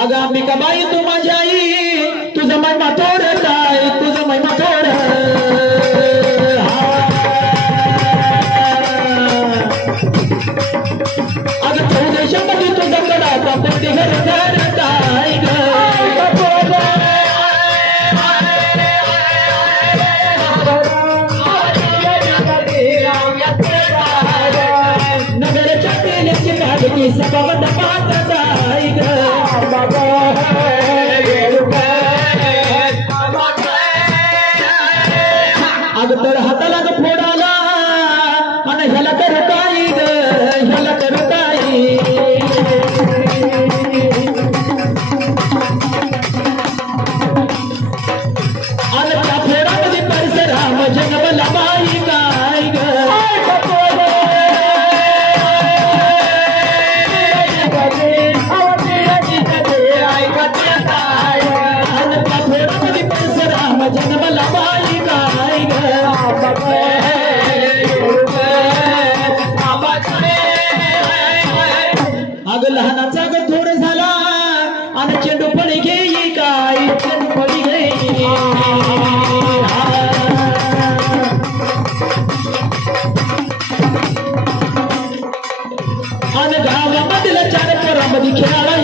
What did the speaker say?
अगं अंबिकाबाई तू माझी आई, तुझं महिमा थोर काय, तुझं महिमा थोर. अगं चौदेशामध्ये तुझा कडाचा पट्टी घर घर काय ग. नगरच्या तेलाची गाडगी सभावत पाहत जाय ग. अगं तर हाताला ग फोडाला आणि ह्याला करू काही ग, ह्याला करू काही. आणि त्या फोडामध्ये परशुराम जन्मला बाई काय ग. जन्मला बाई काय ग. अगं लहानाचा ग थोड झाला आणि चेंडू फळी घेई काय, चेंडू फळी घेई. आणि गावामधील चार पोरांमध्ये खेळाला